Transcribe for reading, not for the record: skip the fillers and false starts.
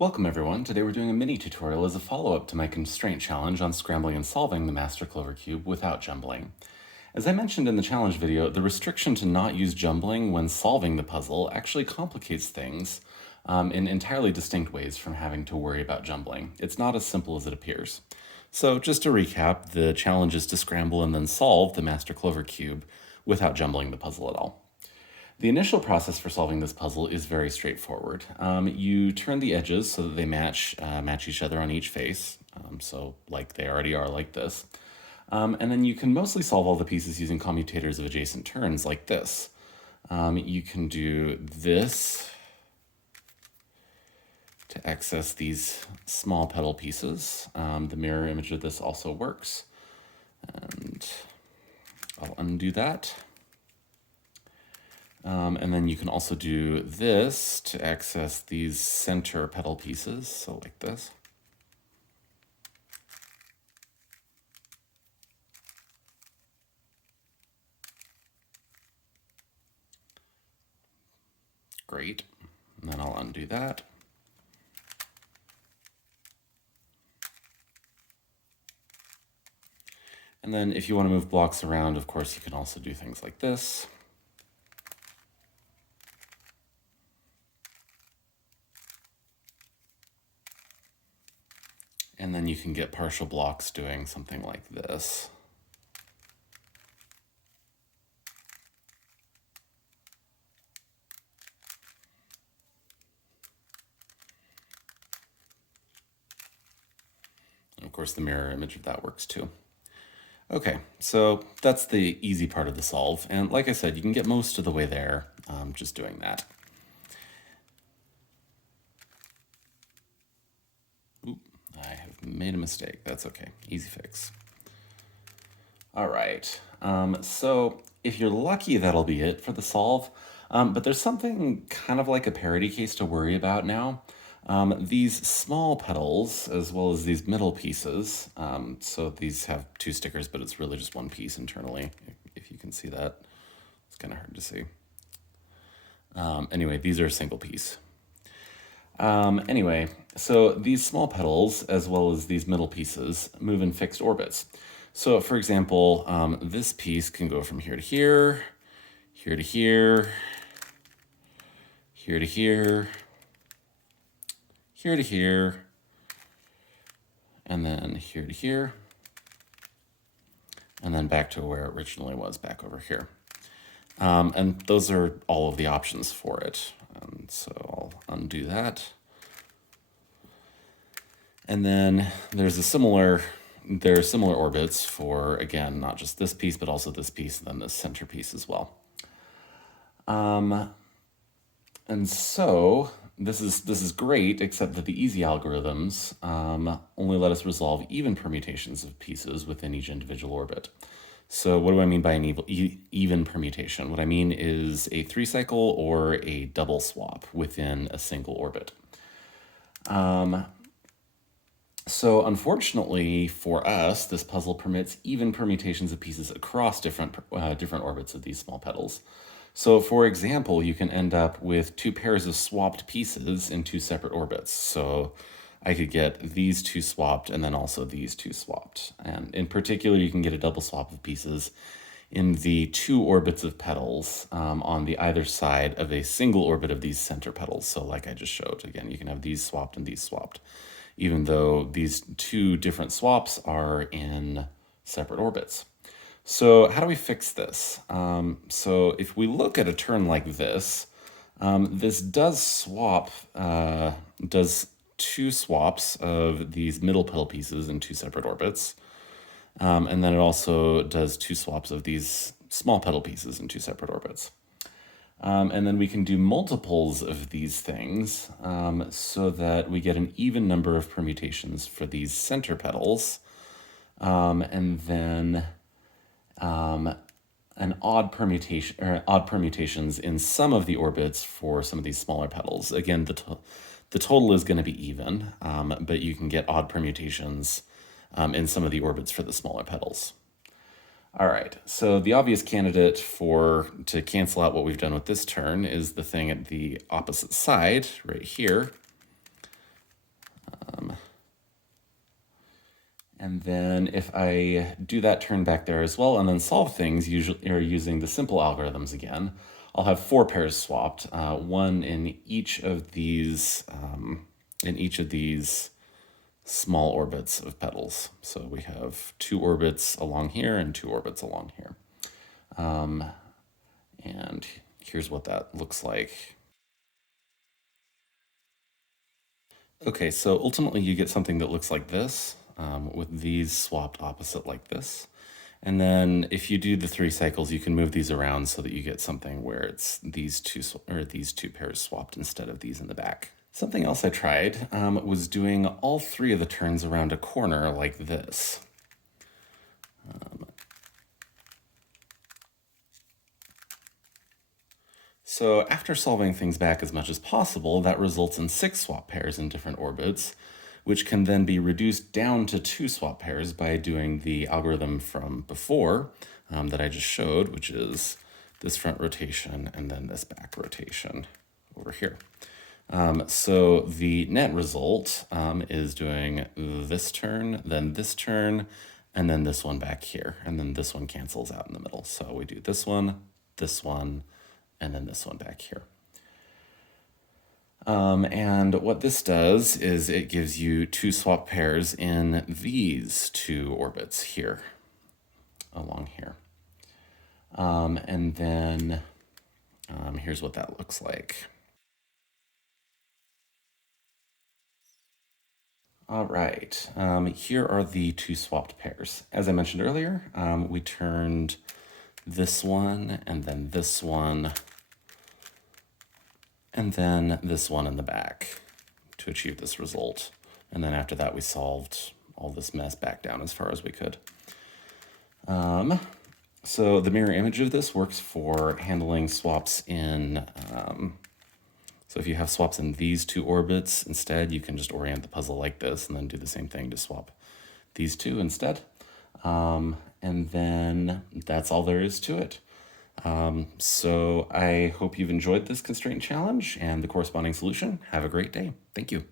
Welcome everyone. Today we're doing a mini tutorial as a follow-up to my constraint challenge on scrambling and solving the master Clover cube without jumbling. As I mentioned in the challenge video, the restriction to not use jumbling when solving the puzzle actually complicates things in entirely distinct ways from having to worry about jumbling. It's not as simple as it appears. So just to recap, the challenge is to scramble and then solve the master Clover cube without jumbling the puzzle at all. The initial process for solving this puzzle is very straightforward. You turn the edges so that they match each other on each face, so like they already are like this. And then you can mostly solve all the pieces using commutators of adjacent turns like this. You can do this to access these small petal pieces. The mirror image of this also works. And I'll undo that. And then you can also do this to access these center petal pieces, so like this. Great. And then I'll undo that. And then if you want to move blocks around, of course, you can also do things like this. And then you can get partial blocks doing something like this. And of course, the mirror image of that works too. Okay, so that's the easy part of the solve. And like I said, you can get most of the way there just doing that. Oop, I have made a mistake. That's okay. Easy fix. All right, so if you're lucky, that'll be it for the solve. But there's something kind of like a parity case to worry about now. These small petals, as well as these middle pieces, so these have two stickers, but it's really just one piece internally, if you can see that. It's kind of hard to see. Anyway, these are a single piece. Anyway, so these small petals, as well as these middle pieces, move in fixed orbits. So for example, this piece can go from here to here, here to here, here to here, here to here, and then here to here, and then back to where it originally was, back over here. And those are all of the options for it. So I'll undo that. And then there are similar orbits for, again, not just this piece, but also this piece, and then this center piece as well. And so this is great, except that the easy algorithms only let us resolve even permutations of pieces within each individual orbit. So what do I mean by an even permutation? What I mean is a 3-cycle or a double swap within a single orbit. So unfortunately for us, this puzzle permits even permutations of pieces across different orbits of these small petals. So for example, you can end up with two pairs of swapped pieces in two separate orbits. So I could get these two swapped and then also these two swapped. And in particular, you can get a double swap of pieces in the two orbits of petals on the either side of a single orbit of these center petals. So like I just showed, again, you can have these swapped and these swapped, even though these two different swaps are in separate orbits. So how do we fix this? So if we look at a turn like this, this does two swaps of these middle petal pieces in two separate orbits. And then it also does two swaps of these small petal pieces in two separate orbits. And then we can do multiples of these things so that we get an even number of permutations for these center petals, and then an odd permutations in some of the orbits for some of these smaller petals. Again, the total is going to be even, but you can get odd permutations in some of the orbits for the smaller petals. All right, so the obvious candidate to cancel out what we've done with this turn is the thing at the opposite side, right here. And then if I do that turn back there as well and then solve things usually or using the simple algorithms again, I'll have 4 pairs swapped, one in each of these small orbits of petals. So we have 2 orbits along here and 2 orbits along here. And here's what that looks like. Okay, so ultimately you get something that looks like this, with these swapped opposite like this. And then if you do the 3 cycles, you can move these around so that you get something where it's these two pairs swapped instead of these in the back. Something else I tried was doing all 3 of the turns around a corner like this. So after solving things back as much as possible, that results in 6 swap pairs in different orbits, which can then be reduced down to 2 swap pairs by doing the algorithm from before that I just showed, which is this front rotation and then this back rotation over here. So the net result is doing this turn, and then this one back here, and then this one cancels out in the middle. So we do this one, and then this one back here. And what this does is it gives you 2 swap pairs in these 2 orbits here, along here. And then here's what that looks like. All right, here are the 2 swapped pairs. As I mentioned earlier, we turned this one and then this one and then this one in the back to achieve this result. And then after that, we solved all this mess back down as far as we could. So the mirror image of this works for handling swaps in, so if you have swaps in these 2 orbits instead, you can just orient the puzzle like this and then do the same thing to swap these 2 instead. And then that's all there is to it. So I hope you've enjoyed this constraint challenge and the corresponding solution. Have a great day. Thank you.